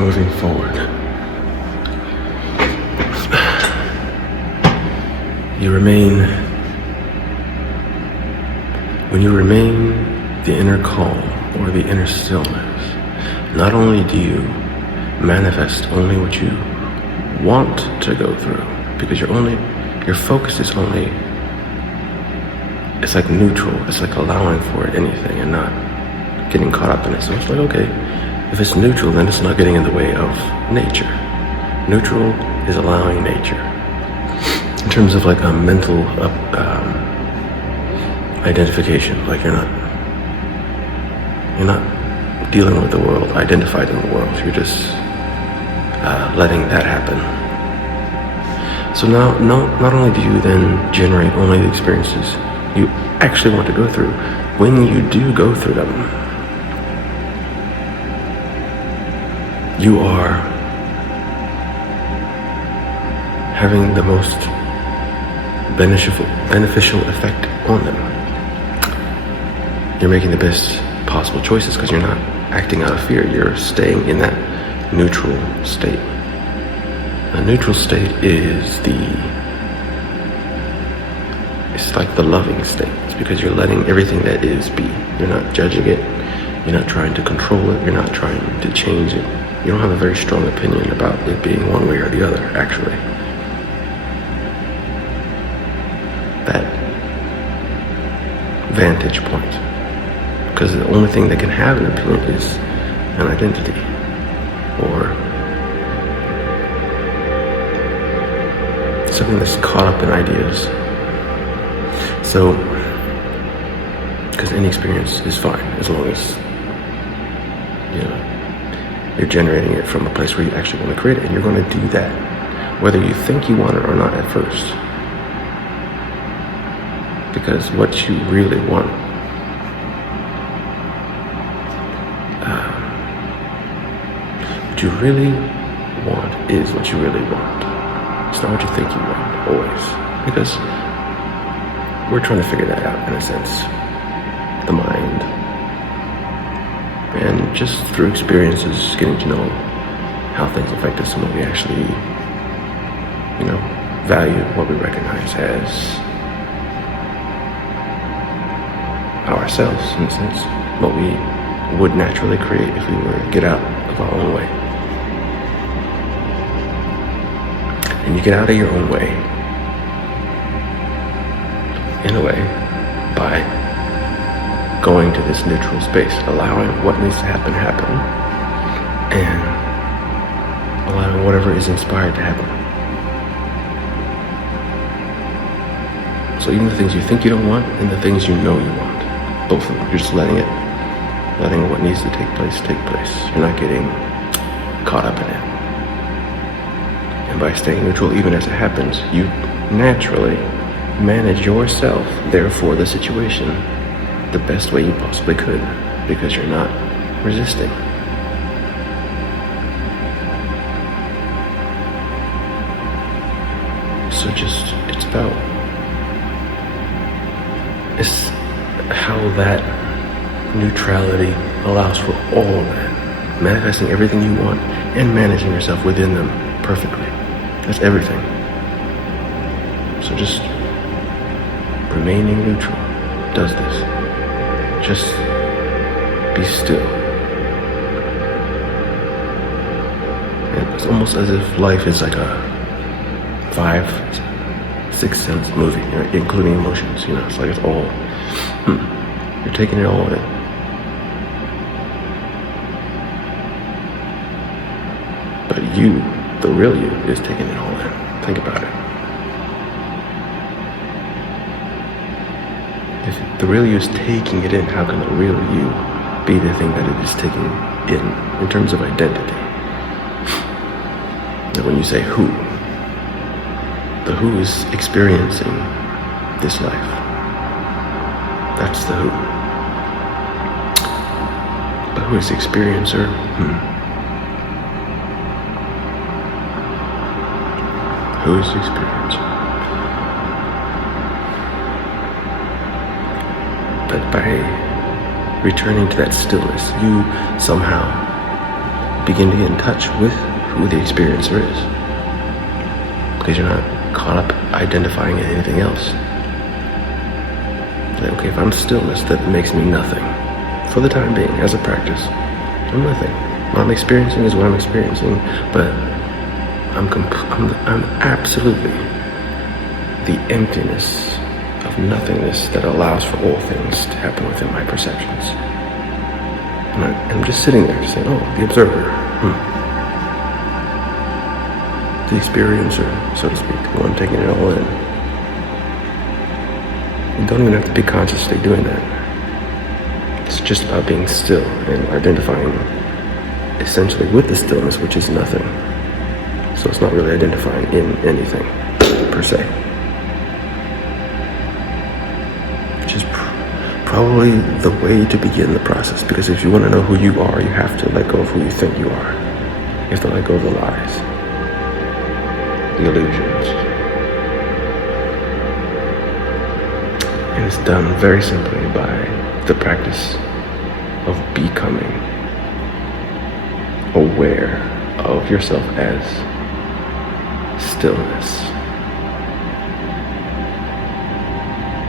moving forward. When you remain the inner calm or the inner stillness, not only do you manifest only what you want to go through, because your focus is only, it's like neutral, it's like allowing for anything and not getting caught up in it. So it's like, okay, if it's neutral, then it's not getting in the way of nature. Neutral is allowing nature. In terms of like a mental identification, like you're not dealing with the world, identified in the world. You're just letting that happen. So now, not only do you then generate only the experiences you actually want to go through, when you do go through them, you are having the most beneficial effect on them. You're making the best possible choices because you're not acting out of fear. You're staying in that neutral state. A neutral state is it's like the loving state. It's because you're letting everything that is be. You're not judging it. You're not trying to control it. You're not trying to change it. You don't have a very strong opinion about it being one way or the other, actually. That vantage point. Because the only thing that can have an opinion is an identity. Or something that's caught up in ideas. So, because any experience is fine as long as, you're generating it from a place where you actually want to create it, and you're going to do that whether you think you want it or not at first. Because what you really want, what you really want is what you really want. It's not what you think you want, always. Because we're trying to figure that out, in a sense. The mind. And just through experiences, getting to know how things affect us and what we actually, value, what we recognize as ourselves, in a sense. What we would naturally create if we were to get out of our own way. And you get out of your own way, in a way, by going to this neutral space, allowing what needs to happen, and allowing whatever is inspired to happen. So even the things you think you don't want, and the things you know you want, both of them, you're just letting what needs to take place. You're not getting caught up in it. And by staying neutral, even as it happens, you naturally manage yourself, therefore the situation, the best way you possibly could, because you're not resisting. So it's how that neutrality allows for all that, manifesting everything you want and managing yourself within them perfectly. That's everything. So just remaining neutral does this. Just be still. And it's almost as if life is like a 5-6 sense movie, including emotions. It's like it's all, you're taking it all in. But you, the real you, is taking it all in. Think about it. If the real you is taking it in, how can the real you be the thing that it is taking in terms of identity? And when you say who, the who is experiencing this life. That's the who. But who is the experiencer? Who is the experiencer? But by returning to that stillness, you somehow begin to get in touch with who the experiencer is. Because you're not caught up identifying anything else. Like, okay, if I'm stillness, that makes me nothing. For the time being, as a practice, I'm nothing. What I'm experiencing is what I'm experiencing, but I'm absolutely the emptiness of nothingness that allows for all things to happen within my perceptions. And I'm just sitting there saying, oh, the observer. The experiencer, so to speak, the one taking it all in. You don't even have to be consciously doing that. It's just about being still and identifying essentially with the stillness, which is nothing. So it's not really identifying in anything, per se. Which is probably the way to begin the process, because if you want to know who you are, you have to let go of who you think you are. You have to let go of the lies, the illusions. And it's done very simply by the practice of becoming aware of yourself as stillness.